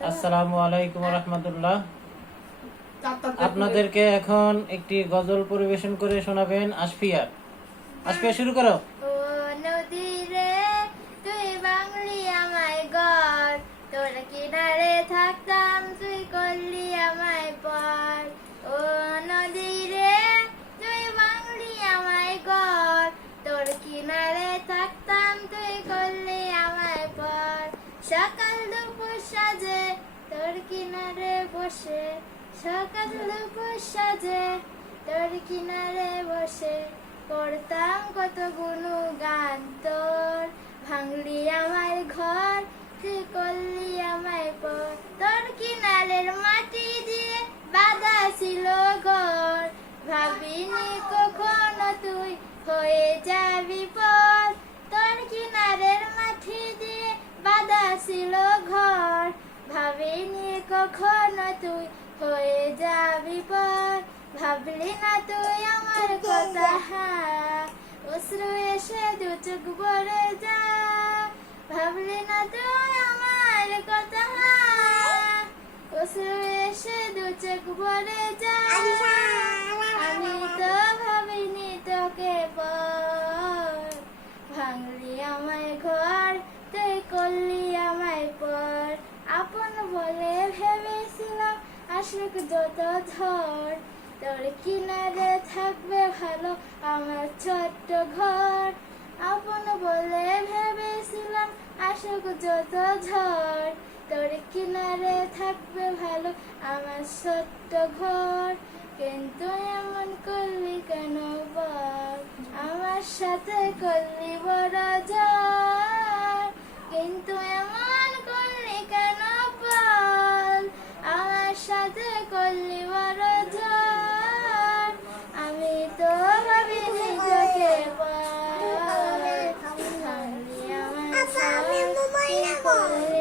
আসসালামু আলাইকুম রাহমাতুল্লাহ। আপনাদেরকে এখন একটি গজল পরিবেশন করে শোনাবেন আশফিয়া। আশফিয়া, শুরু করো। ও নদী রে, তুই বাংলি আমায় গড়, তোর কিনারে থাকতাম, তুই করলি আমায় পর। ও নদী রে, তুই বাংলি আমায় গড়, তোর কিনারে থাকতাম, তুই করলি আমায় পর। সকাল দুপুর সাজে তোর কিনারে বসে, সকাল দুপুর সাজে তোর কিনারে বসে, করতাম কত গুণগান তোর। ভাঙলি আমার ঘর, তুই করলি আমায় পর। তোর কিনারের মাটি দিয়ে বাঁধা ছিল ঘর, ভাবিনি কখনো তুই হয়ে যাবি পর। তোর কিনারের মাটি দিয়ে বাঁধা ছিল ঘর, ভাবিনি কখনো তুই হয়ে যাবি পর। ভাবলি না তুই আমার কথা, অশ্রু এসে দু চোখ ভরে যা। ভাবলি না তুই আমার কথা, অশ্রু এসে দু চোখ ভরে যা। আমি তো ভাবিনি তোকে পর, ভাঙলি আমায় ঘর, তুই করলি আমায় পর। আপন বলে ভেবেছিলাম আসুক যত ঝড়, তোর কিনারে থাকবে ভালো আমার ছোট্ট ঘর। আপন বলে ভেবেছিলাম আসুক যত ঝড়, তোর কিনারে থাকবে ভালো আমার ছোট্ট ঘর। কিন্তু এমন করলি কেন বল, আমার সাথে করলি বড় ঝড়। কিন্তু এমন করলি কেন বল, আমার সাথে করলি বড় ঝড়। আমি তো ভাবিনি তোকে বল, ভাবলি আমার ঘর, তুই করলি